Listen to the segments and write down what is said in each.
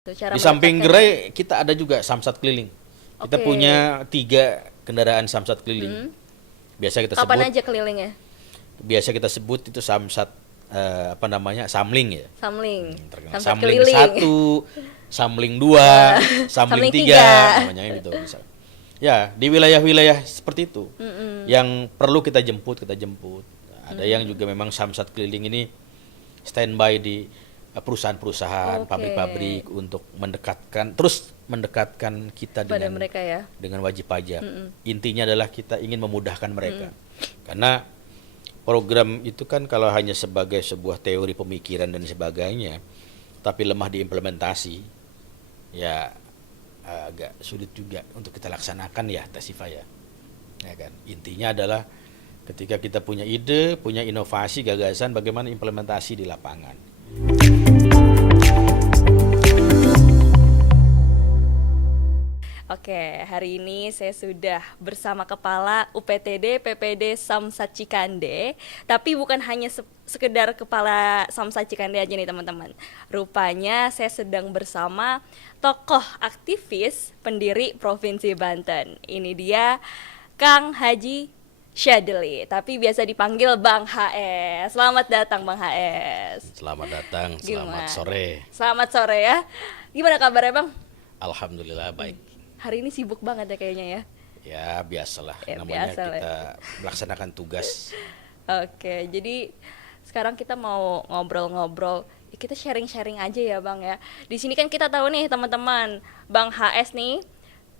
Cara Di samping mendekatkan. gerai kita ada juga samsat keliling. Kita Oke. punya 3 kendaraan samsat keliling. Biasa kita sebut, Kapan aja kelilingnya? itu samsat samling ya. Samling. Terkenal. Samsat Samling keliling. 1, samling 2, samling Samling 3, 3. namanya gitu misal. Ya, di wilayah-wilayah seperti itu. Yang perlu kita jemput, kita jemput. Ada yang juga memang samsat keliling ini standby di perusahaan-perusahaan, Oke. pabrik-pabrik untuk mendekatkan kita Pada dengan mereka ya. wajib pajak. Intinya adalah kita ingin memudahkan mereka. Karena program itu kan kalau hanya sebagai sebuah teori pemikiran dan sebagainya, tapi lemah diimplementasi, ya agak sulit juga untuk kita laksanakan ya, Tasifa ya. Ya kan? Intinya adalah ketika kita punya ide, punya inovasi, gagasan, bagaimana implementasi di lapangan. Oke, hari ini saya sudah bersama Kepala UPTD PPD Samsat Cikande. Tapi bukan hanya sekedar Kepala Samsat Cikande aja nih teman-teman. Rupanya saya sedang bersama tokoh aktivis pendiri Provinsi Banten. Ini dia Kang Haji Syadili, tapi biasa dipanggil Bang HS. Selamat datang Bang HS. Selamat datang, selamat Gimana? sore. Selamat sore ya. Gimana kabarnya Bang? Alhamdulillah baik. Hari ini sibuk banget ya kayaknya ya. Ya biasalah, Ya, namanya biasa lah ya. kita melaksanakan tugas. Oke, jadi sekarang kita mau ngobrol-ngobrol. Kita sharing-sharing aja ya Bang ya. Di sini kan kita tahu nih teman-teman, Bang HS nih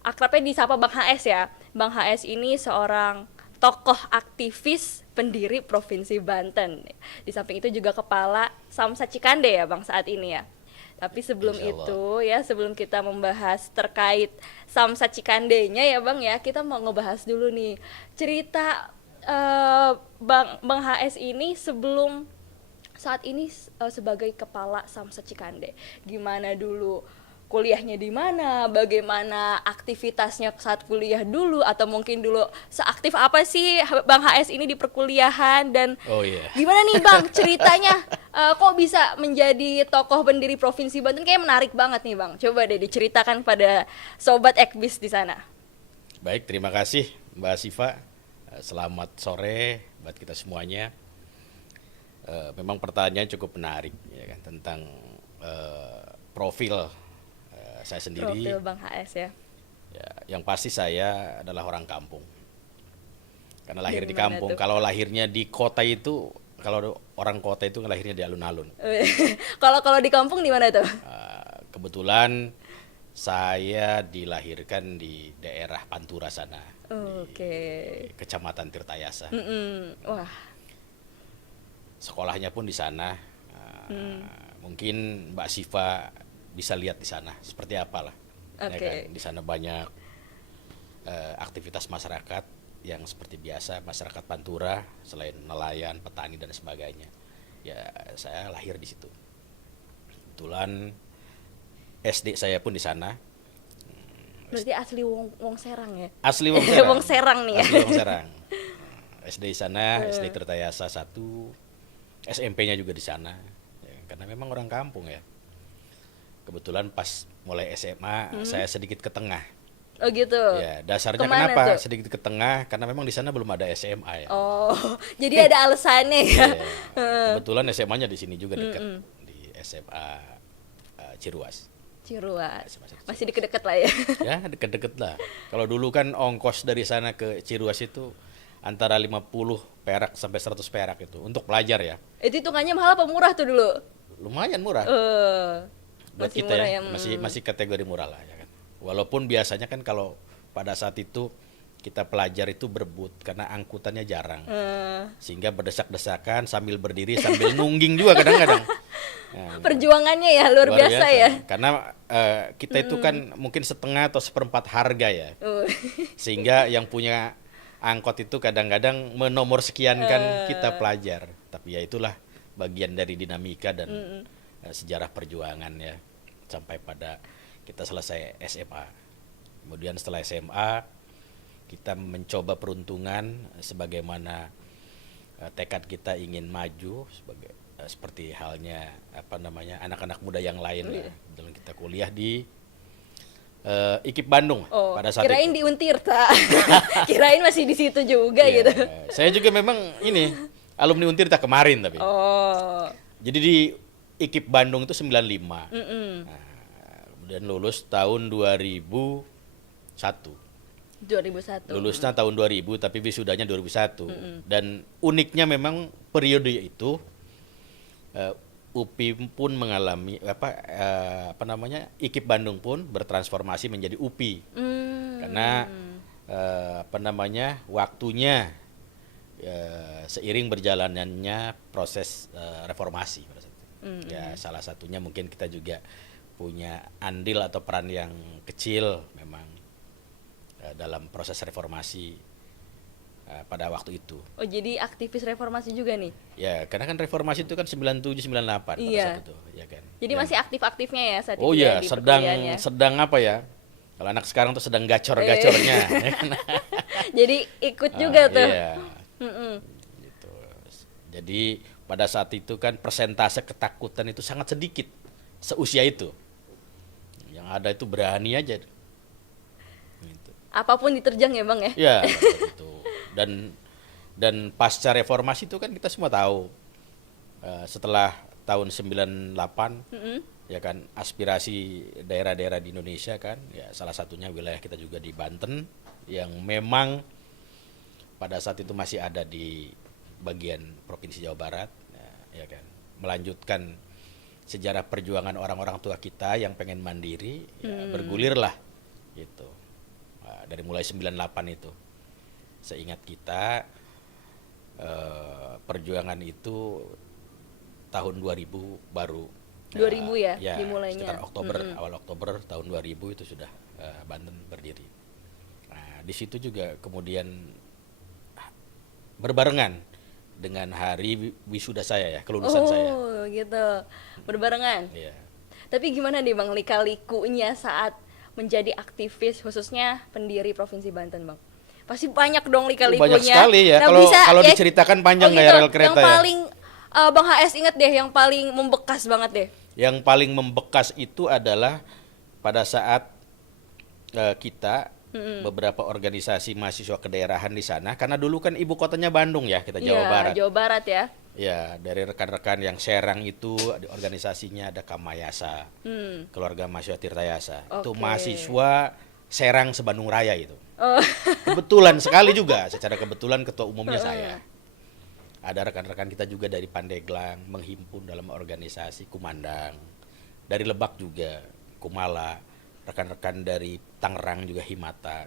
akrabnya disapa Bang HS ya. Bang HS ini seorang tokoh aktivis pendiri Provinsi Banten. Di samping itu juga kepala Samsat Cikande ya Bang saat ini ya. Tapi sebelum Insya Allah. itu ya, sebelum kita membahas terkait Samsat Cikandenya ya Bang ya, kita mau ngebahas dulu nih cerita Bang HS ini sebelum saat ini sebagai kepala Samsat Cikande. Gimana dulu kuliahnya di mana, bagaimana aktivitasnya saat kuliah dulu, atau mungkin dulu seaktif apa sih Bang HS ini di perkuliahan, dan Oh iya. gimana nih Bang ceritanya kok bisa menjadi tokoh pendiri Provinsi Banten? Kayak menarik banget nih Bang. Coba deh diceritakan pada sobat Ekbis di sana. Baik, terima kasih Mbak Siva. Selamat sore buat kita semuanya. Memang pertanyaan cukup menarik ya kan, tentang profil saya sendiri. Profil Bang HS ya. Ya, yang pasti saya adalah orang kampung. Karena lahir Dari di mana kampung. tuh? Kalau lahirnya di kota itu, kalau orang kota itu lahirnya di alun-alun. Kalau di kampung di mana tuh? Kebetulan saya dilahirkan di daerah Pantura sana, Oke. di Kecamatan Tirtayasa. Wah. Sekolahnya pun di sana. Mungkin Mbak Siva bisa lihat di sana seperti apalah. Ya Oke. kan? Di sana banyak aktivitas masyarakat yang seperti biasa masyarakat Pantura, selain nelayan, petani dan sebagainya. Ya saya lahir di situ. Kebetulan SD saya pun di sana. Berarti asli Wong Serang ya? Asli Wong Serang. Wong Serang nih ya. Asli Wong Serang. SD di sana, SD Tirtayasa 1, SMP-nya juga di sana. Ya, karena memang orang kampung ya. Kebetulan pas mulai SMA saya sedikit ke tengah. Oh gitu. Ya, dasarnya Kemana kenapa tuh? sedikit ke tengah? Karena memang di sana belum ada SMA ya. Oh, jadi ada alasannya ya. Iya. Kebetulan SMA-nya di sini juga dekat, di SMA Ciruas. Ciruas. SMA Ciruas. Masih deket-deket lah ya. Ya, deket-deket lah. Kalau dulu kan ongkos dari sana ke Ciruas itu antara 50 perak sampai 100 perak itu untuk pelajar ya. Itu hitungannya mahal apa murah tuh dulu? Lumayan murah. Buat Masih kita murah ya, ya. masih kategori murah lah ya kan. Walaupun biasanya kan kalau pada saat itu kita pelajar itu berebut karena angkutannya jarang. Sehingga berdesak-desakan sambil berdiri sambil nungging juga kadang-kadang. Nah, Perjuangannya ya luar biasa ya. Karena kita itu kan mungkin setengah atau seperempat harga ya. Uh. Sehingga yang punya angkot itu kadang-kadang menomor sekiankan kita pelajar. Tapi ya itulah bagian dari dinamika dan sejarah perjuangan ya. Sampai pada kita selesai SMA. Kemudian setelah SMA kita mencoba peruntungan sebagaimana tekad kita ingin maju sebagai seperti halnya anak-anak muda yang lain Oh, ya. iya. Dan kita kuliah di IKIP Bandung Oh, pada saat kirain itu. di Untirta. Kirain masih di situ juga Iya, gitu. saya juga memang ini alumni Untirta kemarin tapi. Oh. Jadi di IKIP Bandung itu 95. Mm-mm. Nah, kemudian lulus tahun 2001. 2001. Lulusnya tahun 2000 tapi wisudanya 2001. Dan uniknya memang periode itu UPI pun mengalami IKIP Bandung pun bertransformasi menjadi UPI. Karena waktunya seiring berjalannya proses reformasi pada saat itu. Ya salah satunya mungkin kita juga punya andil atau peran yang kecil memang dalam proses reformasi pada waktu itu. Oh, jadi aktivis reformasi juga nih. Ya, karena kan reformasi itu kan 97 98 pada Iya. saat itu, ya kan. Jadi masih aktif-aktifnya ya saat Oh itu ya iya, di sedang perkuliahannya. sedang apa ya? Kalau anak sekarang tuh sedang gacor-gacornya, ya kan? Jadi ikut juga tuh. Iya. Mm-mm. Gitu. Jadi pada saat itu kan persentase ketakutan itu sangat sedikit seusia itu. Yang ada itu berani aja. Gitu. Apapun diterjang ya Bang ya. Ya, itu. Dan pasca reformasi itu kan kita semua tahu setelah tahun 98 Mm-mm. ya kan aspirasi daerah-daerah di Indonesia kan ya salah satunya wilayah kita juga di Banten yang memang pada saat itu masih ada di bagian Provinsi Jawa Barat ya kan melanjutkan sejarah perjuangan orang-orang tua kita yang pengen mandiri ya, bergulirlah gitu. Dari mulai 98 itu seingat kita perjuangan itu tahun 2000 baru 2000 ya dimulainya. sekitar Oktober awal Oktober tahun 2000 itu sudah Banten berdiri. Nah, di situ juga kemudian berbarengan dengan hari wisuda saya ya, kelulusan saya. Oh, gitu. Berbarengan. Iya. Tapi gimana nih Bang lika-likunya saat menjadi aktivis khususnya pendiri Provinsi Banten Bang? Pasti banyak dong lika-likunya. Banyak sekali ya. Nah, Kalau ya, diceritakan panjang nggak gitu. rel kereta yang ya. paling Bang HS inget deh, yang paling membekas banget deh. Yang paling membekas itu adalah pada saat kita beberapa organisasi mahasiswa kedaerahan di sana, karena dulu kan ibu kotanya Bandung ya, kita Jawa Iya, Barat. Jawa Barat ya. Ya, dari rekan-rekan yang Serang itu di organisasinya ada Kamayasa, keluarga mahasiswa Tirtayasa. Itu Oke. mahasiswa Serang se-Bandung Raya itu. Oh. Kebetulan sekali juga, secara kebetulan ketua umumnya saya. Ada rekan-rekan kita juga dari Pandeglang menghimpun dalam organisasi Kumandang. Dari Lebak juga, Kumala, rekan-rekan dari Tangerang juga Himata.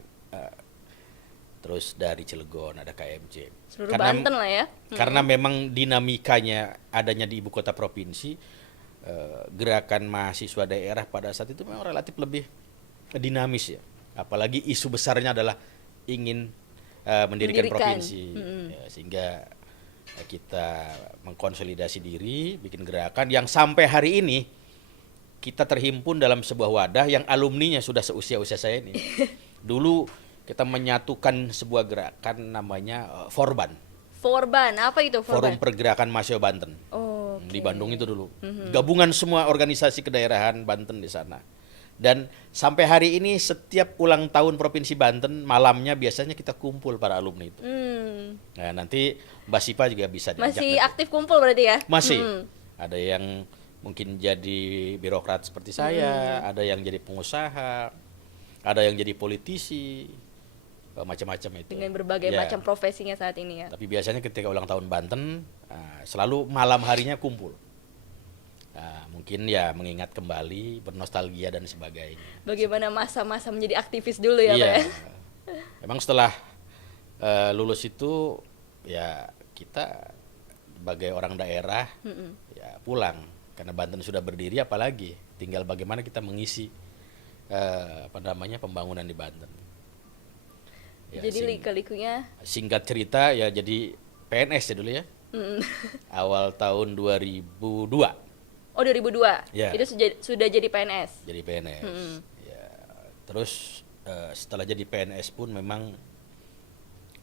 Terus dari Cilegon ada KMJ. Seluruh Banten lah ya. Karena memang dinamikanya adanya di ibu kota provinsi, gerakan mahasiswa daerah pada saat itu memang relatif lebih dinamis ya. Apalagi isu besarnya adalah ingin mendirikan provinsi. Ya, sehingga kita mengkonsolidasi diri, bikin gerakan yang sampai hari ini kita terhimpun dalam sebuah wadah yang alumninya sudah seusia-usia saya ini. Dulu kita menyatukan sebuah gerakan namanya Forban. Forban, apa itu Forum Forban? Pergerakan Mahasiswa Banten. Oh, Di Bandung itu dulu. Gabungan semua organisasi kedaerahan Banten di sana. Dan sampai hari ini setiap ulang tahun Provinsi Banten malamnya biasanya kita kumpul para alumni itu. Nah, nanti Mbak Sipa juga bisa diajak. Masih nanti. aktif kumpul berarti ya? Masih. Ada yang mungkin jadi birokrat seperti saya, ada yang jadi pengusaha, ada yang jadi politisi, macam-macam itu. Dengan berbagai Ya. macam profesinya saat ini ya. Tapi biasanya ketika ulang tahun Banten, selalu malam harinya kumpul. Mungkin ya mengingat kembali, bernostalgia dan sebagainya. Bagaimana masa-masa menjadi aktivis dulu ya, Pak Iya. ya? Emang setelah lulus itu ya kita sebagai orang daerah ya pulang karena Banten sudah berdiri, apalagi tinggal bagaimana kita mengisi pembangunan di Banten. Ya, Jadi lika-likunya singkat cerita ya jadi PNS ya dulu ya. Awal tahun 2002 Oh 2002. Ya. Itu sudah jadi PNS. jadi PNS. Ya, terus setelah jadi PNS pun memang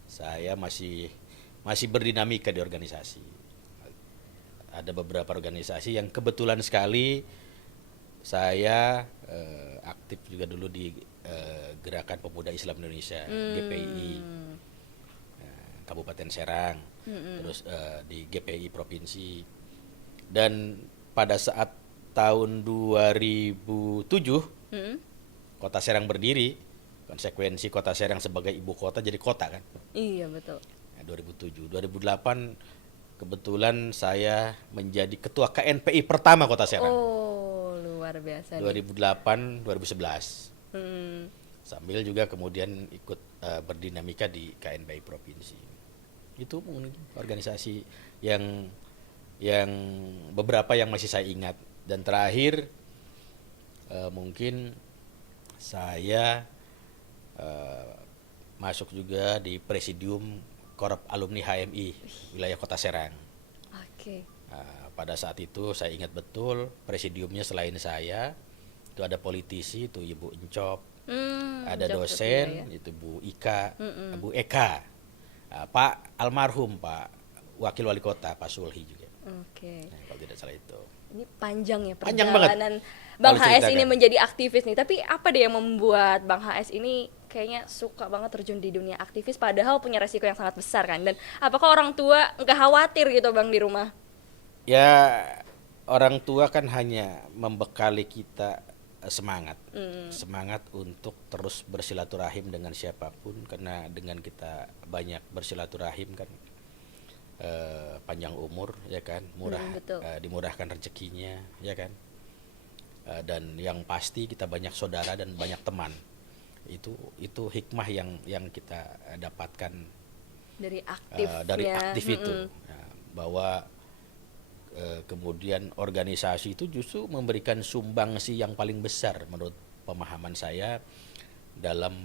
saya masih berdinamika di organisasi. ada beberapa organisasi yang kebetulan sekali saya aktif juga dulu di Gerakan Pemuda Islam Indonesia GPI Kabupaten Serang, terus di GPI Provinsi. Dan pada saat tahun 2007 Kota Serang berdiri, konsekuensi Kota Serang sebagai ibu kota jadi kota kan. Iya betul. Nah, 2007, 2008 kebetulan saya menjadi ketua KNPI pertama Kota Serang. Oh, luar biasa. 2008, 2011. Sambil juga kemudian ikut berdinamika di KNPI Provinsi. Itu organisasi yang beberapa yang masih saya ingat. Dan terakhir mungkin saya masuk juga di Presidium Korp Alumni HMI wilayah Kota Serang. Oke. Pada saat itu saya ingat betul presidiumnya selain saya itu ada politisi, itu Ibu Encop, ada dosen, ya. Itu Bu Ika, Bu Eka, Pak almarhum Pak Wakil Wali Kota Pak Sulhi juga. Oke. Nah, kalau tidak salah itu. Ini panjang ya Panjang perjalanan Bang HS ini menjadi aktivis nih. Tapi apa deh yang membuat Bang HS ini kayaknya suka banget terjun di dunia aktivis padahal punya resiko yang sangat besar kan? Dan apakah orang tua nggak khawatir gitu Bang di rumah? Ya, orang tua kan hanya membekali kita semangat. Semangat untuk terus bersilaturahim dengan siapapun, karena dengan kita banyak bersilaturahim kan panjang umur ya kan, murah, dimurahkan rezekinya ya kan, dan yang pasti kita banyak saudara dan banyak teman. Itu hikmah yang kita dapatkan dari aktif itu ya, bahwa kemudian organisasi itu justru memberikan sumbangsi yang paling besar menurut pemahaman saya dalam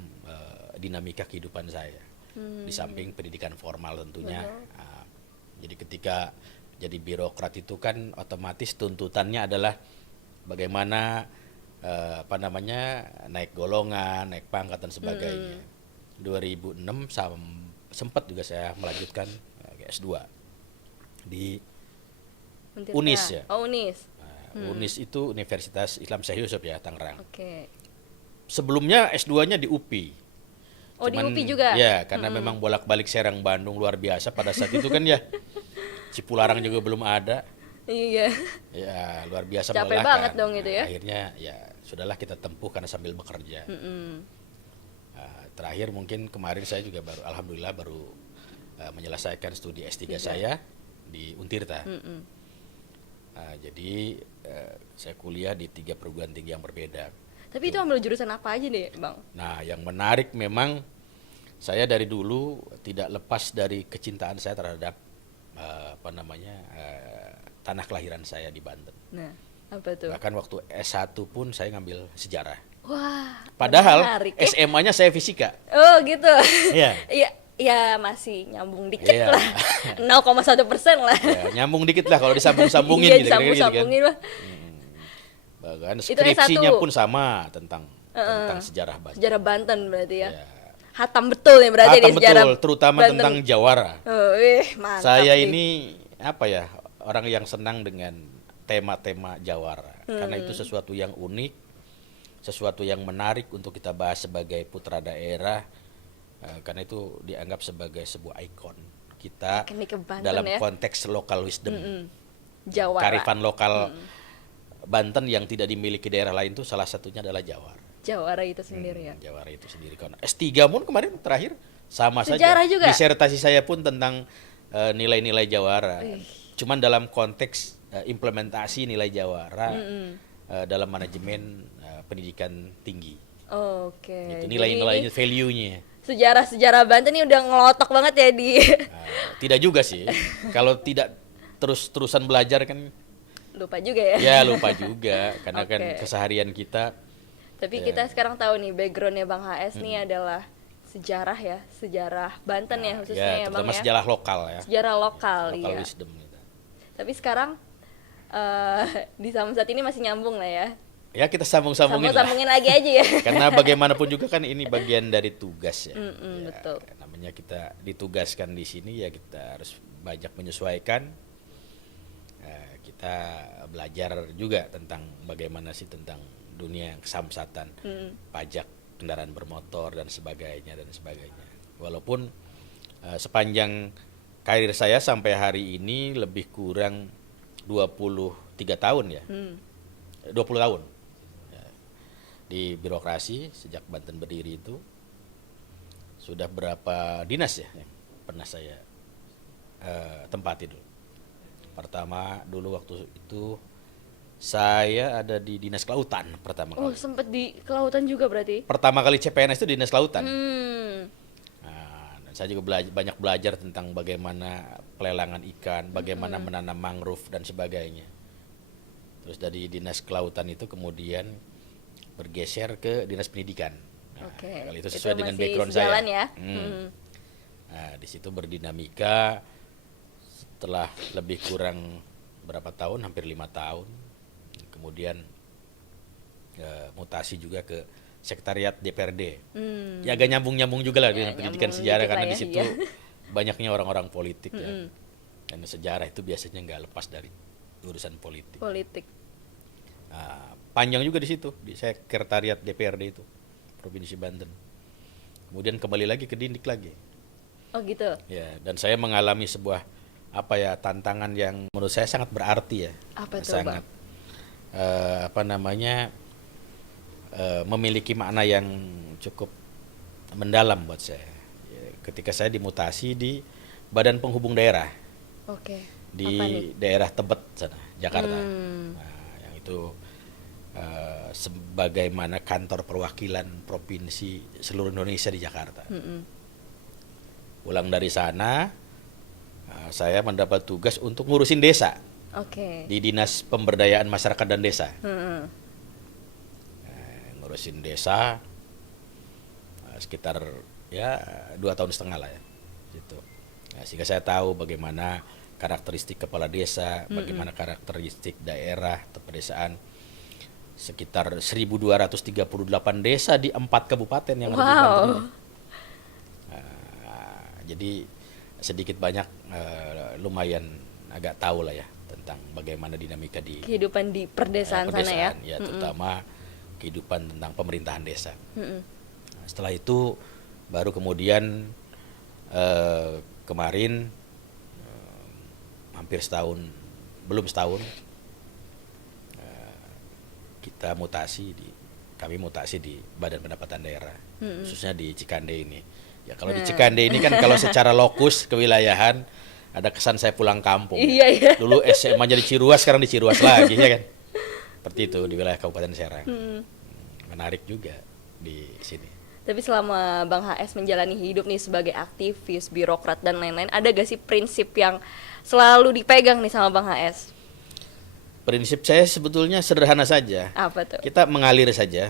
dinamika kehidupan saya, di samping pendidikan formal tentunya. Jadi ketika jadi birokrat itu kan otomatis tuntutannya adalah bagaimana naik golongan, naik pangkat dan sebagainya. 2006 sempat juga saya melanjutkan S2 di UNIS ya. Oh, UNIS. UNIS itu Universitas Islam Syekh Yusuf ya, Tangerang. Oke. Sebelumnya S2-nya di UPI. Oh, cuman, di UPI juga? Ya, karena memang bolak-balik Serang Bandung luar biasa pada saat itu kan ya. Cipularang juga belum ada. Iya. Ya, luar biasa melelahkan. Capek banget dong itu ya. Akhirnya ya sudahlah kita tempuh karena sambil bekerja. Terakhir mungkin kemarin saya juga alhamdulillah baru menyelesaikan studi S3 saya di Untirta. Jadi saya kuliah di 3 perguruan tinggi yang berbeda. Tapi itu ambil jurusan apa aja deh, Bang? Nah, yang menarik memang saya dari dulu tidak lepas dari kecintaan saya terhadap tanah kelahiran saya di Banten. Nah, apa tuh? Bahkan waktu S1 pun saya ngambil sejarah. Wah. Padahal menarik, SMA-nya saya fisika. Oh, gitu. Iya. Ya masih nyambung dikit lah. 0,1% lah. Ya, nyambung dikit lah kalau disambung-sambungin gitu, disambung-sambungin lah. Bahkan skripsinya pun sama tentang sejarah Banten. Sejarah Banten berarti ya. Hatam betul ya berarti di sejarah betul, terutama Banten. Tentang Jawara. Mantap. Saya ini orang yang senang dengan tema-tema Jawara. Karena itu sesuatu yang unik, sesuatu yang menarik untuk kita bahas sebagai putra daerah. Karena itu dianggap sebagai sebuah ikon kita dalam konteks local wisdom. Jawara. Kearifan lokal Banten yang tidak dimiliki daerah lain itu salah satunya adalah Jawara. Jawara itu sendiri ya. Jawara itu sendiri. Karena S3 pun kemarin terakhir sama sejarah saja. Juga? Disertasi saya pun tentang nilai-nilai Jawara. Cuman dalam konteks implementasi nilai Jawara dalam manajemen pendidikan tinggi. Oke. Gitu, nilai-nilainya, value-nya. Sejarah Banten ini udah ngelotok banget ya di. Tidak juga sih. Kalau tidak terus-terusan belajar kan lupa juga ya. Ya lupa juga karena kan keseharian kita. Tapi kita sekarang tahu nih backgroundnya Bang HS nih adalah sejarah ya, sejarah Banten ya khususnya ya Bang ya. Sejarah lokal ya. Sejarah lokal ya. Wisdom gitu. Tapi sekarang di Samsat ini masih nyambung lah ya. Ya kita sambungin lagi aja ya. Karena bagaimanapun juga kan ini bagian dari tugas ya. Betul. Namanya kita ditugaskan di sini ya kita harus banyak menyesuaikan kita belajar juga tentang bagaimana sih tentang dunia kesamsatan, pajak kendaraan bermotor dan sebagainya. Walaupun sepanjang karir saya sampai hari ini lebih kurang 23 tahun ya. 20 tahun. Ya, di birokrasi sejak Banten berdiri itu sudah berapa dinas ya yang pernah saya tempati dulu. Pertama dulu waktu itu saya ada di Dinas Kelautan pertama kali. Oh, sempet di kelautan juga berarti? Pertama kali CPNS itu Dinas Kelautan. Hmm. Nah, dan saya juga banyak belajar tentang bagaimana pelelangan ikan, bagaimana menanam mangrove dan sebagainya. Terus dari Dinas Kelautan itu kemudian bergeser ke Dinas Pendidikan. Nah, Oke. kali itu sesuai dengan masih background sejalan saya. Ya. Nah, di situ berdinamika setelah lebih kurang berapa tahun, hampir 5 tahun. Kemudian mutasi juga ke sekretariat DPRD. Ya agak nyambung juga lah dengan pendidikan sejarah karena di situ banyaknya orang-orang politik ya. Dan sejarah itu biasanya nggak lepas dari urusan politik. Nah, panjang juga di situ di sekretariat DPRD itu Provinsi Banten. Kemudian kembali lagi ke Dindik lagi. Oh gitu. Ya, dan saya mengalami sebuah tantangan yang menurut saya sangat berarti ya. Apa tuh, sangat memiliki makna yang cukup mendalam buat saya. Ya, ketika saya dimutasi di Badan Penghubung Daerah. Oke. Di daerah Tebet sana, Jakarta. Nah, yang itu sebagaimana kantor perwakilan provinsi seluruh Indonesia di Jakarta. Pulang dari sana, saya mendapat tugas untuk ngurusin desa. Di Dinas Pemberdayaan Masyarakat dan Desa. Ngurusin desa sekitar 2,5 tahun lah ya. Gitu. Nah, sehingga saya tahu bagaimana karakteristik kepala desa, bagaimana karakteristik daerah atau pedesaan. Sekitar 1.238 desa di 4 kabupaten yang ada di Banten. Jadi sedikit banyak lumayan agak tahu lah ya tentang bagaimana dinamika di kehidupan di perdesaan sana ya. Ya, terutama kehidupan tentang pemerintahan desa. Nah, setelah itu baru kemudian kemarin hampir belum setahun kami mutasi di Badan Pendapatan Daerah, khususnya di Cikande ini. Ya kalau di Cikande ini kan kalau secara lokus kewilayahan ada kesan saya pulang kampung. Iya. Dulu SMA jadi Ciruas, sekarang di Ciruas lagi ya kan. Seperti itu di wilayah Kabupaten Serang. Menarik juga di sini. Tapi selama Bang HS menjalani hidup nih sebagai aktivis, birokrat dan lain-lain, ada gak sih prinsip yang selalu dipegang nih sama Bang HS? Prinsip saya sebetulnya sederhana saja. Apa tuh? Kita mengalir saja.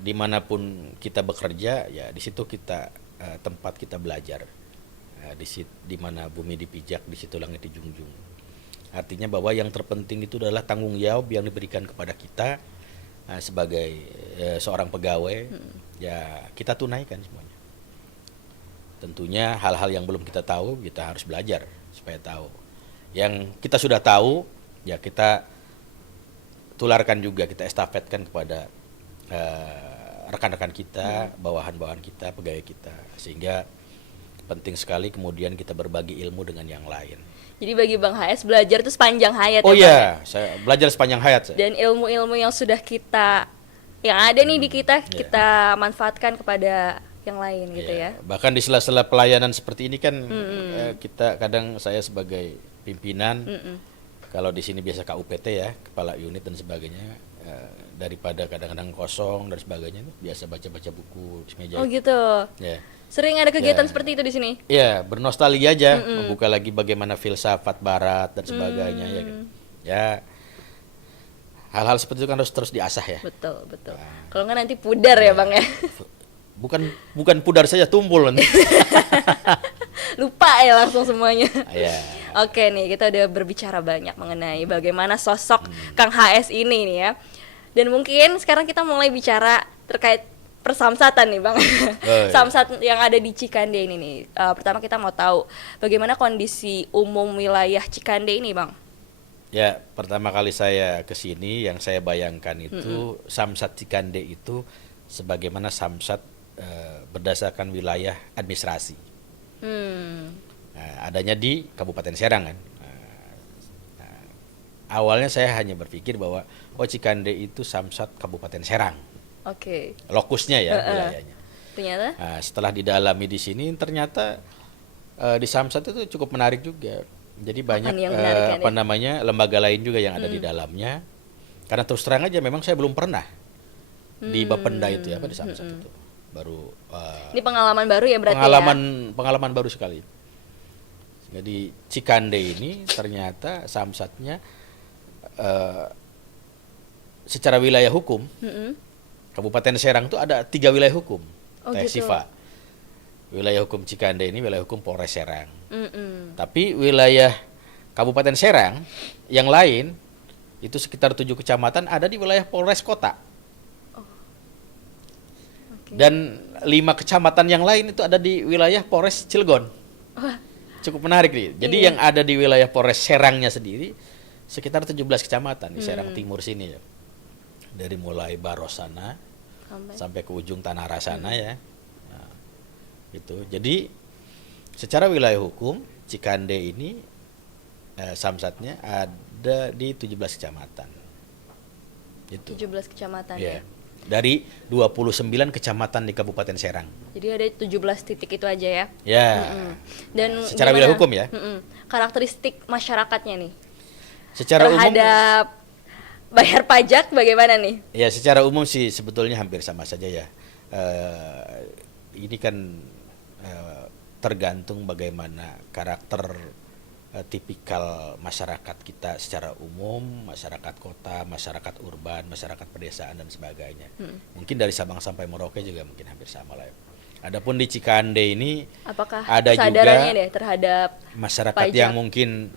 Dimanapun kita bekerja, ya di situ kita tempat kita belajar. Di mana bumi dipijak, di situ langit dijunjung. Artinya bahwa yang terpenting itu adalah tanggung jawab yang diberikan kepada kita sebagai seorang pegawai. Ya kita tunaikan semuanya. Tentunya hal-hal yang belum kita tahu kita harus belajar supaya tahu. Yang kita sudah tahu ya kita tularkan juga, kita estafetkan kepada rekan-rekan kita, bawahan-bawahan kita, pegawai kita, sehingga penting sekali kemudian kita berbagi ilmu dengan yang lain. Jadi bagi Bang HS belajar itu sepanjang hayat. Oh iya, saya belajar sepanjang hayat. Dan ilmu-ilmu yang sudah yang ada nih di kita, kita manfaatkan kepada yang lain gitu ya. Bahkan di sela-sela pelayanan seperti ini kan kita kadang saya sebagai pimpinan, kalau di sini biasa KUPT ya, kepala unit dan sebagainya, daripada kadang-kadang kosong dan sebagainya, biasa baca-baca buku di meja. Oh gitu. Ya. Sering ada kegiatan seperti itu di sini? Iya, bernostalgia aja, membuka lagi bagaimana filsafat Barat dan sebagainya ya kan. Ya, hal-hal seperti itu kan harus terus diasah ya. Betul. Kalau nggak nanti pudar ya Bang ya. Bukan pudar saja, tumpul nanti. Lupa ya langsung semuanya. Iya. Oke nih, kita udah berbicara banyak mengenai bagaimana sosok Kang HS ini nih ya. Dan mungkin sekarang kita mulai bicara terkait persamsatan nih Bang. Samsat yang ada di Cikande ini nih. Pertama kita mau tahu bagaimana kondisi umum wilayah Cikande ini Bang. Ya, pertama kali saya ke sini yang saya bayangkan itu Samsat Cikande itu sebagaimana Samsat berdasarkan wilayah administrasi. Hmm, Nah, adanya di Kabupaten Serang kan. Awalnya saya hanya berpikir bahwa oh Cikande itu Samsat Kabupaten Serang, oke. lokusnya ya Heeh. wilayahnya. Ternyata, Nah, setelah didalami di sini ternyata di Samsat itu cukup menarik juga. Jadi banyak nih yang menarik kan apa ya? namanya lembaga lain juga yang ada di dalamnya. Karena terus terang aja memang saya belum pernah di Bapenda itu ya apa di Samsat itu. Baru Ini pengalaman baru ya berarti pengalaman ya? pengalaman baru sekali. Jadi Cikande ini ternyata Samsatnya eh, secara wilayah hukum Mm-mm. Kabupaten Serang itu ada 3 wilayah hukum. Oh Teh gitu. Sifa. Wilayah hukum Cikande ini wilayah hukum Polres Serang. Mm-mm. Tapi wilayah Kabupaten Serang yang lain itu sekitar 7 kecamatan ada di wilayah Polres Kota. Oke. Dan 5 kecamatan yang lain itu ada di wilayah Polres Cilegon. Wah, Cukup menarik nih. Jadi Iya. yang ada di wilayah Polres Serangnya sendiri sekitar 17 kecamatan di Serang Timur sini ya. Dari mulai Baros sana sampai ke ujung Tanara sana ya. Nah, gitu. Jadi secara wilayah hukum Cikande ini Samsatnya ada di 17 kecamatan. Itu. 17 kecamatan Ya. ya. Dari 29 kecamatan di Kabupaten Serang. Jadi ada 17 titik itu aja ya. Ya. Mm-mm. Dan Secara gimana? wilayah hukum ya. Karakteristik masyarakatnya nih Secara umum terhadap bayar pajak bagaimana nih? ya secara umum sih sebetulnya hampir sama saja ya. Ini kan tergantung bagaimana karakter tipikal masyarakat kita secara umum, masyarakat kota, masyarakat urban, masyarakat pedesaan dan sebagainya. Mungkin dari Sabang sampai Merauke juga mungkin hampir sama lah ya. Adapun di Cikande ini Apakah ada kesadarannya juga deh terhadap masyarakat pajak? yang mungkin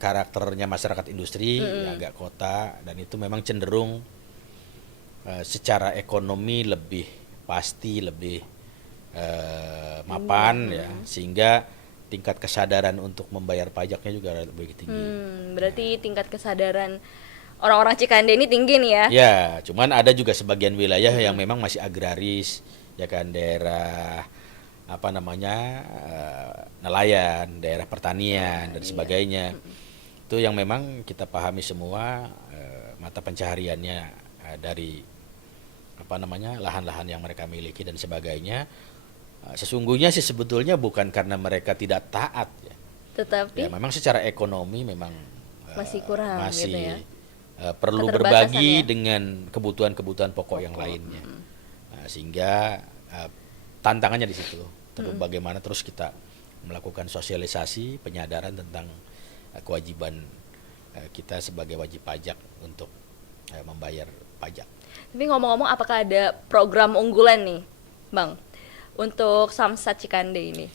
karakternya masyarakat industri, agak kota, dan itu memang cenderung secara ekonomi lebih pasti, lebih mapan ya, sehingga tingkat kesadaran untuk membayar pajaknya juga lebih tinggi. Berarti tingkat kesadaran orang-orang Cikande ini tinggi nih ya? Ya, cuman ada juga sebagian wilayah yang memang masih agraris, ya kan, daerah apa namanya nelayan, daerah pertanian dan sebagainya. Itu yang memang kita pahami semua mata pencahariannya dari apa namanya lahan-lahan yang mereka miliki dan sebagainya. Sesungguhnya sih sebetulnya bukan karena mereka tidak taat ya. Tetapi Ya memang secara ekonomi memang masih kurang masih gitu ya. perlu Keterbatasan berbagi ya. dengan kebutuhan-kebutuhan pokok yang lainnya. Nah, sehingga tantangannya di situ. Terus bagaimana terus kita melakukan sosialisasi, penyadaran tentang kewajiban kita sebagai wajib pajak untuk membayar pajak. Tapi ngomong-ngomong, apakah ada program unggulan nih, Bang, untuk Samsat Cikande ini?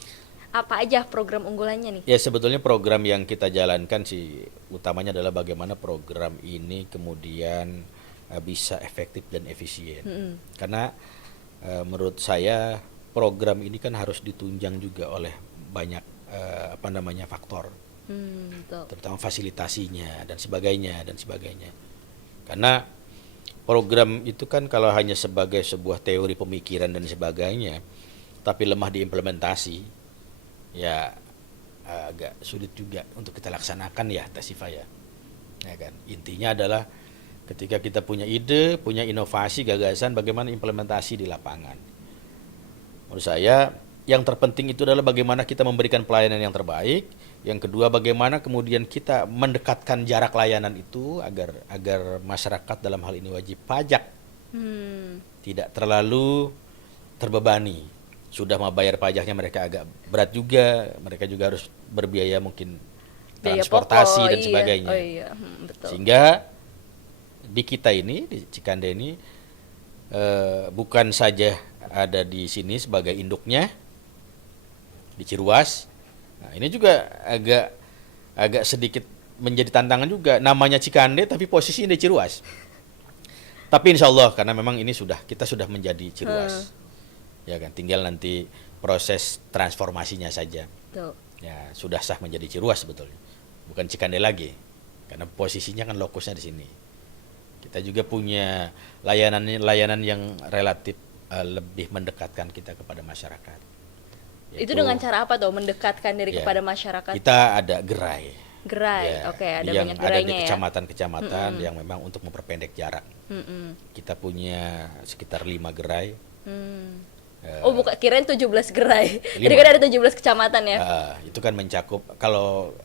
Apa aja program unggulannya nih? Ya sebetulnya program yang kita jalankan sih utamanya adalah bagaimana program ini kemudian bisa efektif dan efisien. Karena menurut saya program ini kan harus ditunjang juga oleh banyak apa namanya faktor, Betul. terutama fasilitasinya dan sebagainya dan sebagainya. Karena program itu kan kalau hanya sebagai sebuah teori pemikiran dan sebagainya, tapi lemah diimplementasi, ya agak sulit juga untuk kita laksanakan ya, Tasifa ya. Ya kan? Intinya adalah ketika kita punya ide, punya inovasi, gagasan, bagaimana implementasi di lapangan. Menurut saya yang terpenting itu adalah bagaimana kita memberikan pelayanan yang terbaik. Yang kedua, bagaimana kemudian kita mendekatkan jarak layanan itu agar masyarakat dalam hal ini wajib pajak tidak terlalu terbebani. Sudah mau bayar pajaknya mereka agak berat juga, mereka juga harus berbiaya mungkin Biaya transportasi pokok, dan iya. sebagainya. Oh iya, betul. Sehingga di kita ini di Cikande ini bukan saja ada di sini sebagai induknya di Ciruas. Nah, ini juga agak sedikit menjadi tantangan juga, namanya Cikande tapi posisinya di Ciruas. Tapi insya Allah karena memang ini kita sudah menjadi Ciruas. Ya kan, tinggal nanti proses transformasinya saja. Tuh. Ya, sudah sah menjadi Ciruas sebetulnya. bukan Cikande lagi, karena posisinya kan lokusnya di sini. Kita juga punya layanan yang relatif lebih mendekatkan kita kepada masyarakat. Itu dengan cara apa tuh mendekatkan diri kepada masyarakat? Kita ada gerai. Gerai, oke, ada yang banyak ada gerainya di ya. kecamatan-kecamatan yang memang untuk memperpendek jarak. Kita punya sekitar 5 gerai. Oh, bukan, kirain 17 gerai. 5. Jadi kan ada 17 kecamatan ya. Itu kan mencakup, kalau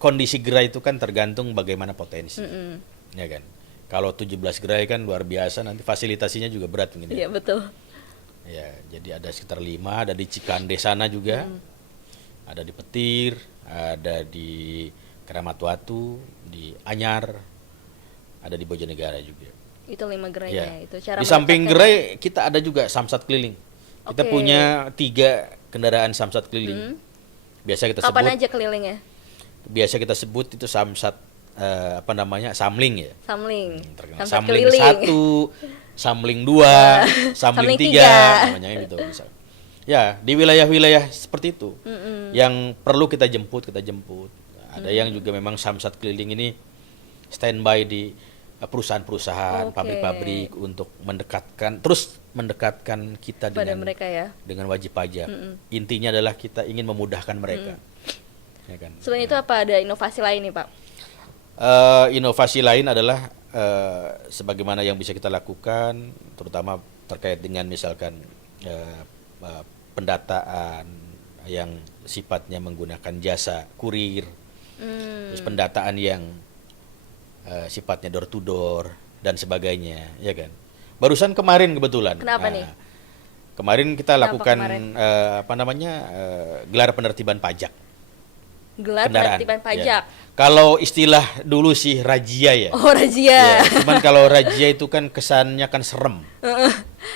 kondisi gerai itu kan tergantung bagaimana potensi. Ya kan. Kalau 17 gerai kan luar biasa, nanti fasilitasinya juga berat mungkin. Iya, betul. Ya, jadi ada sekitar 5, ada di Cikande sana juga. Ada di Petir, ada di Keramat Watu, di Anyar, ada di Bojonegara juga. Itu 5 gerainya Ya. itu cara Di samping mendekatkan. gerai kita ada juga samsat keliling. Kita Oke. punya 3 kendaraan samsat keliling. Biasa kita Kapan sebut, aja kelilingnya? itu samsat samling ya. Samling. Terkenal. Samsat Samling keliling. 1, samling 2, Samling samling 3, tiga. namanya gitu misal. Ya, di wilayah-wilayah seperti itu. Yang perlu kita jemput. Ada yang juga memang samsat keliling ini standby di perusahaan-perusahaan, Oke. pabrik-pabrik untuk mendekatkan kita Pada dengan mereka ya. dengan wajib pajak. Intinya adalah kita ingin memudahkan mereka. Ya kan? Selain itu apa ada inovasi lain nih, Pak? Inovasi lain adalah sebagaimana yang bisa kita lakukan, terutama terkait dengan misalkan pendataan yang sifatnya menggunakan jasa kurir, terus pendataan yang sifatnya door to door dan sebagainya, ya kan. Barusan kemarin kebetulan. Kenapa nih? Kemarin kita Kenapa lakukan kemarin? gelar penertiban pajak. Gelar Kendaraan. penertiban Ya. pajak. Kalau istilah dulu sih razia ya. Oh, razia. Ya, cuman kalau razia itu kan kesannya kan serem.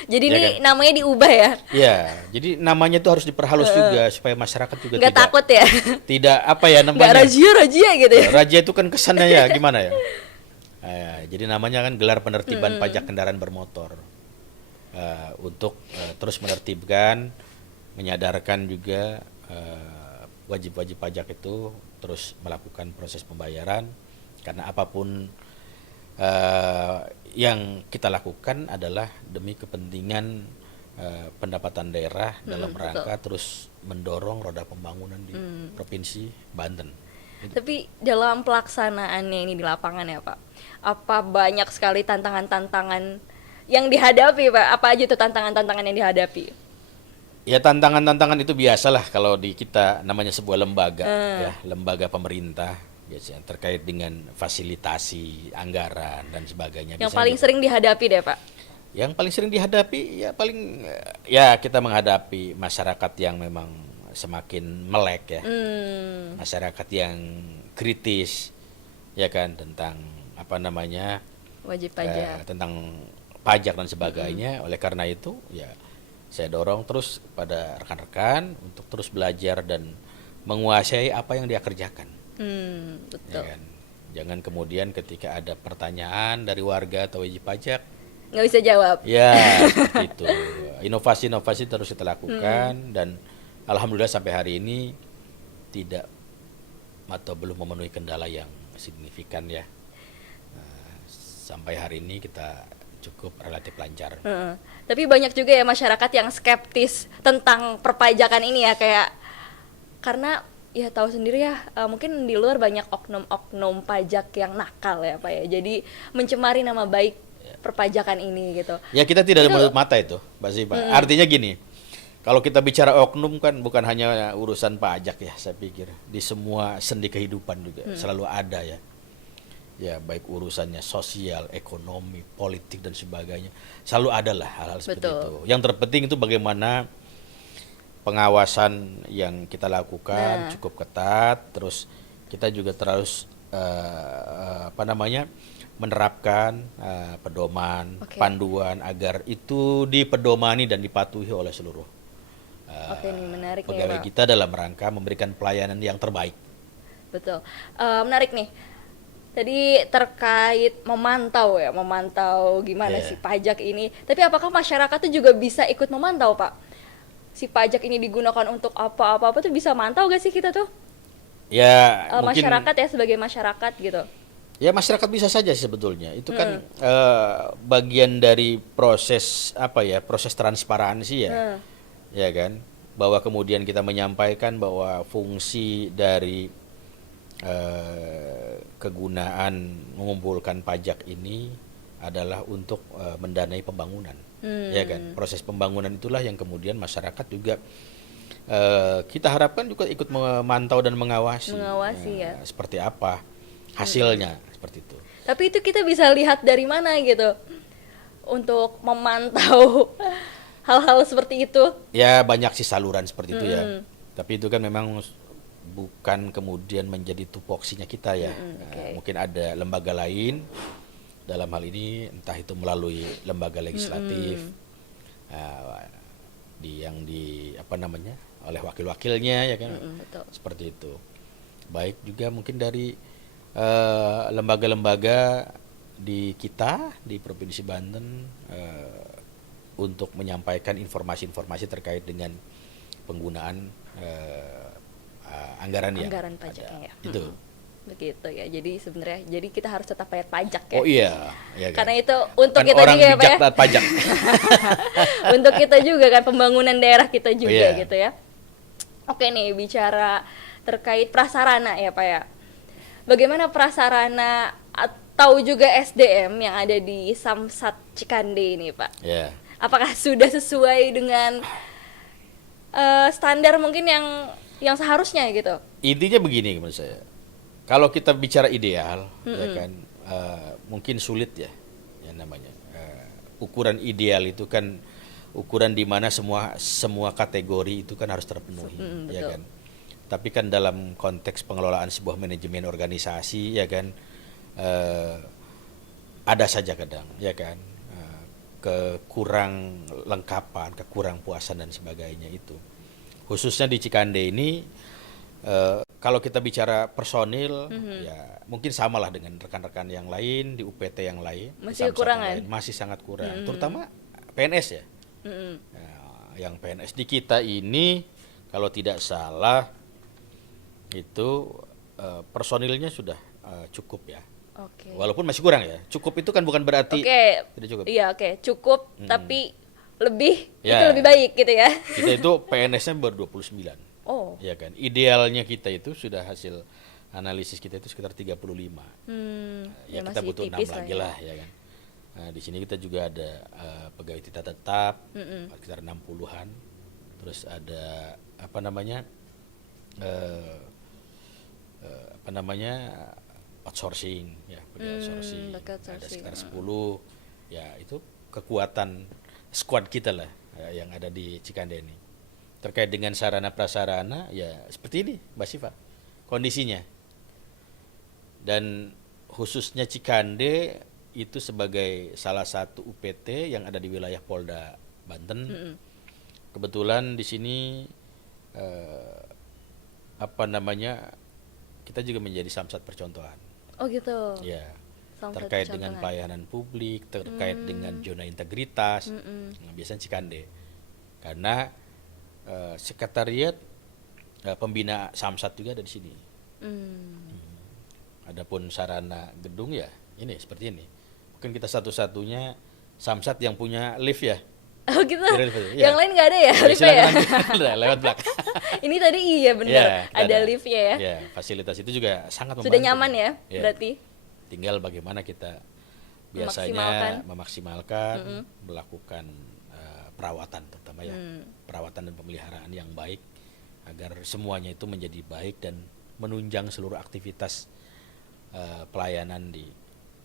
Jadi Ya ini kan? namanya diubah ya. Ya, jadi namanya itu harus diperhalus juga supaya masyarakat juga Nggak tidak takut ya. tidak apa ya Nggak namanya. razia gitu ya. Razia itu kan kesannya ya gimana ya? Jadi namanya kan gelar penertiban pajak kendaraan bermotor. Untuk terus menertibkan, menyadarkan juga wajib-wajib pajak itu terus melakukan proses pembayaran, karena apapun yang kita lakukan adalah demi kepentingan pendapatan daerah dalam rangka terus mendorong roda pembangunan di provinsi Banten. Tapi dalam pelaksanaannya ini di lapangan ya, Pak, apa banyak sekali tantangan-tantangan yang dihadapi, Pak? Apa aja tuh tantangan-tantangan yang dihadapi? Ya, tantangan-tantangan itu biasalah kalau di kita namanya sebuah lembaga, ya, lembaga pemerintah biasanya terkait dengan fasilitasi anggaran dan sebagainya. Yang Biasanya paling gitu. sering dihadapi deh, Pak. Yang paling sering dihadapi ya kita menghadapi masyarakat yang memang semakin melek ya, masyarakat yang kritis, ya kan, tentang Wajib pajak. tentang pajak dan sebagainya. Oleh karena itu ya saya dorong terus pada rekan-rekan untuk terus belajar dan menguasai apa yang dia kerjakan. Betul. Ya kan? Jangan kemudian ketika ada pertanyaan dari warga atau wajib pajak, Nggak bisa jawab. ya seperti itu. Inovasi-inovasi terus kita lakukan dan alhamdulillah sampai hari ini tidak atau belum memenuhi kendala yang signifikan ya. Sampai hari ini kita cukup relatif lancar. Tapi banyak juga ya masyarakat yang skeptis tentang perpajakan ini ya, kayak karena ya tahu sendiri ya, mungkin di luar banyak oknum-oknum pajak yang nakal ya, Pak ya. Jadi mencemari nama baik perpajakan ini gitu. Ya kita tidak ada menutup mata itu, Mbak Ziva. Artinya gini, kalau kita bicara oknum kan bukan hanya urusan pajak ya, saya pikir di semua sendi kehidupan juga selalu ada ya. Ya baik urusannya sosial, ekonomi, politik dan sebagainya, selalu ada lah hal-hal seperti Betul. itu. Yang terpenting itu bagaimana pengawasan yang kita lakukan cukup ketat, terus kita juga terus menerapkan pedoman, panduan agar itu dipedomani dan dipatuhi oleh seluruh Oke, nih menarik nih, pegawai Pak. kita dalam rangka memberikan pelayanan yang terbaik. Betul. Menarik nih. Tadi terkait memantau gimana Iya. sih pajak ini. Tapi apakah masyarakat tuh juga bisa ikut memantau, Pak? Si pajak ini digunakan untuk apa tuh bisa mantau gak sih kita tuh? Ya mungkin masyarakat ya, sebagai masyarakat gitu. ya masyarakat bisa saja sih sebetulnya. Itu kan bagian dari proses apa ya, proses transparansi ya. Hmm. Ya kan? Bahwa kemudian kita menyampaikan bahwa fungsi dari kegunaan mengumpulkan pajak ini adalah untuk mendanai pembangunan. Ya kan? Proses pembangunan itulah yang kemudian masyarakat juga kita harapkan juga ikut memantau dan mengawasi. Ya. Seperti apa hasilnya, seperti itu. Tapi itu kita bisa lihat dari mana gitu untuk memantau hal-hal seperti itu? Ya banyak sih saluran seperti itu ya. Tapi itu kan memang bukan kemudian menjadi tupoksinya kita ya. Okay. Mungkin ada lembaga lain dalam hal ini, entah itu melalui lembaga legislatif yang di apa namanya oleh wakil-wakilnya ya kan. Betul. Seperti itu. Baik juga mungkin dari lembaga-lembaga di kita di Provinsi Banten untuk menyampaikan informasi-informasi terkait dengan penggunaan anggaran pajaknya ya. Itu. Begitu ya. Jadi sebenarnya kita harus tetap bayar pajak ya. Oh iya, ya kan? Karena itu untuk kan kita orang juga ya, Pak bijak ya. taat pajak. Untuk kita juga kan, pembangunan daerah kita juga iya. gitu ya. Oke nih, bicara terkait prasarana ya Pak ya. Bagaimana prasarana atau juga SDM yang ada di Samsat Cikande ini Pak? Ya. Apakah sudah sesuai dengan standar mungkin yang seharusnya gitu? Intinya begini menurut saya. Kalau kita bicara ideal, ya kan, mungkin sulit ya, yang namanya. Ukuran ideal itu kan ukuran di mana semua kategori itu kan harus terpenuhi, ya kan. Tapi kan dalam konteks pengelolaan sebuah manajemen organisasi, ya kan, ada saja kadang, ya kan, kekurang lengkapan, kekurang puasan dan sebagainya itu. Khususnya di Cikande ini. Kalau kita bicara personil, ya mungkin samalah dengan rekan-rekan yang lain di UPT yang lain. Masih kekurangan. Masih sangat kurang, terutama PNS ya. Yang PNS di kita ini, kalau tidak salah itu personilnya sudah cukup ya. Okay. Walaupun masih kurang ya. Cukup itu kan bukan berarti tidak cukup. Iya, cukup, tapi lebih ya. Itu lebih baik gitu ya. Kita itu PNS-nya baru 29. Oh. Ya kan. Idealnya kita itu sudah hasil analisis kita itu sekitar 35. Ya kita butuh 6 lagi lah ya kan. Nah, di sini kita juga ada pegawai kita tetap sekitar 60-an. Terus ada outsourcing ya, outsourcing. Ada sekitar 10. Ya, itu kekuatan squad kita lah yang ada di Cikande ini. Terkait dengan sarana prasarana ya seperti ini Mbak Siva kondisinya. Dan khususnya Cikande itu sebagai salah satu UPT yang ada di wilayah Polda Banten. Kebetulan di sini kita juga menjadi samsat percontohan. Oh gitu. Ya. Terkait dengan pelayanan publik, terkait dengan zona integritas. Nah, biasanya Cikande. Karena sekretariat pembina samsat juga ada di sini. Adapun sarana gedung ya ini seperti ini. Mungkin kita satu-satunya samsat yang punya lift ya. Oh gitu. Ya. Yang lain nggak ada ya liftnya ya? Lewat belakang. Ini tadi iya benar Ya, ada liftnya ya. Ya, fasilitas itu juga sangat membantu. Sudah nyaman ya, berarti. Tinggal bagaimana kita biasanya memaksimalkan melakukan perawatan terutama ya. Perawatan dan pemeliharaan yang baik agar semuanya itu menjadi baik dan menunjang seluruh aktivitas pelayanan di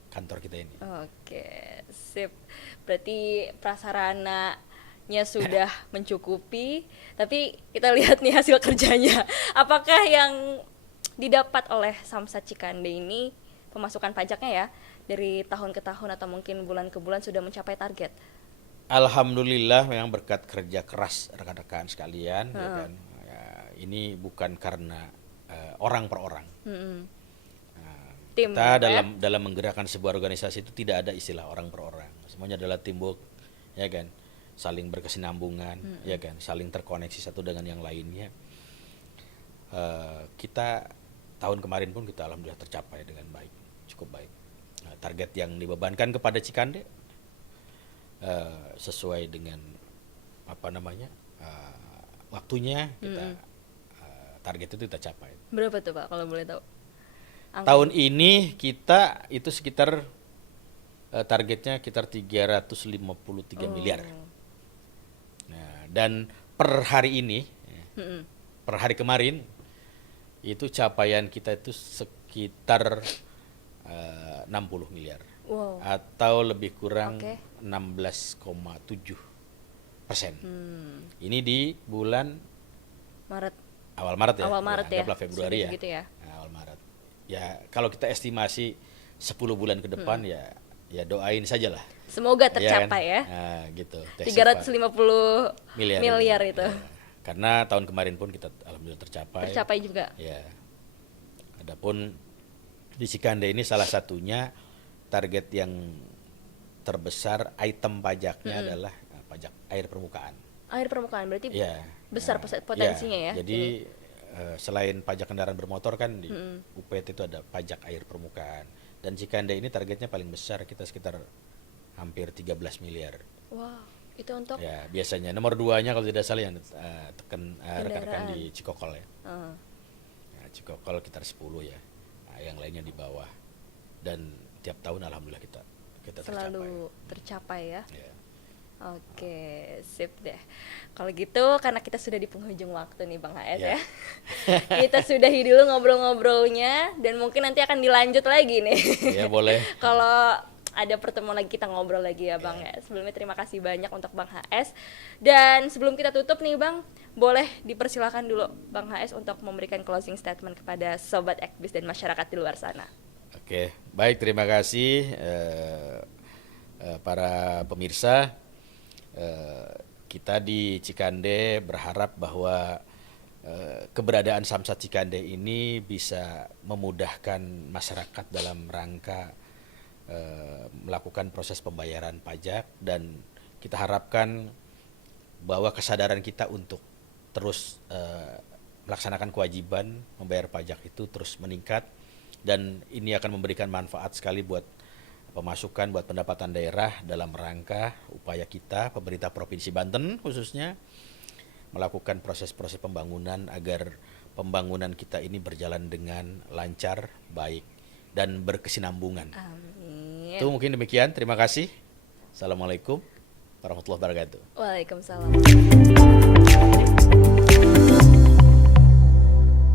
kantor kita ini. Oke, sip. Berarti prasarananya sudah mencukupi, tapi kita lihat nih hasil kerjanya. Apakah yang didapat oleh Samsat Cikande ini, pemasukan pajaknya ya, dari tahun ke tahun atau mungkin bulan ke bulan sudah mencapai target? Alhamdulillah memang berkat kerja keras rekan-rekan sekalian, ya kan. Ya, ini bukan karena orang per orang. Tim, kita dalam menggerakkan sebuah organisasi itu tidak ada istilah orang per orang. Semuanya adalah teamwork, ya kan. Saling berkesinambungan, ya kan. Saling terkoneksi satu dengan yang lainnya. Kita tahun kemarin pun kita alhamdulillah tercapai dengan baik, cukup baik. Nah, target yang dibebankan kepada Cikande sesuai dengan apa namanya waktunya kita target itu kita capai. Berapa tuh Pak kalau boleh tahu? Tahun ini kita itu sekitar targetnya sekitar 353 miliar. Nah, dan per hari ini, per hari kemarin itu capaian kita itu sekitar 60 miliar. Wow. Atau lebih kurang Oke. 16,7%. Ini di bulan Maret. awal Maret ya. Awal Maret ya. Anggaplah Februari ya. Gitu ya. Nah, awal Maret. Ya kalau kita estimasi 10 bulan ke depan ya doain sajalah. Semoga tercapai ya. Nah, gitu. 350 miliar itu. Ya. Karena tahun kemarin pun kita alhamdulillah tercapai. Tercapai juga. Ya. Adapun di Cikande ini salah satunya target yang terbesar item pajaknya adalah pajak air permukaan. Air permukaan berarti Ya. besar potensinya ya. Jadi selain pajak kendaraan bermotor kan di UPT itu ada pajak air permukaan. Dan Cikande ini targetnya paling besar, kita sekitar hampir 13 miliar. Wow, itu untuk Ya, biasanya nomor 2-nya kalau tidak salah yang rekan-rekan di Cikokol ya. Ya, Cikokol sekitar 10 ya. Nah, yang lainnya di bawah. Dan tiap tahun alhamdulillah kita selalu tercapai ya. Ya. Oke, sip deh. Kalau gitu karena kita sudah di penghujung waktu nih Bang HS Ya. ya. Kita sudahi dulu ngobrol-ngobrolnya dan mungkin nanti akan dilanjut lagi nih. Ya, boleh. Kalau ada pertemuan lagi kita ngobrol lagi ya Bang ya. Sebelumnya terima kasih banyak untuk Bang HS. Dan sebelum kita tutup nih Bang, boleh dipersilakan dulu Bang HS untuk memberikan closing statement kepada Sobat Ekbis dan masyarakat di luar sana. Oke, baik, terima kasih para pemirsa. Kita di Cikande berharap bahwa keberadaan Samsat Cikande ini bisa memudahkan masyarakat dalam rangka melakukan proses pembayaran pajak, dan kita harapkan bahwa kesadaran kita untuk terus melaksanakan kewajiban membayar pajak itu terus meningkat, dan ini akan memberikan manfaat sekali buat pemasukan, buat pendapatan daerah dalam rangka upaya kita, pemerintah Provinsi Banten khususnya, melakukan proses-proses pembangunan agar pembangunan kita ini berjalan dengan lancar, baik, dan berkesinambungan. Amin. Itu mungkin demikian, terima kasih. Assalamualaikum warahmatullahi wabarakatuh. Waalaikumsalam.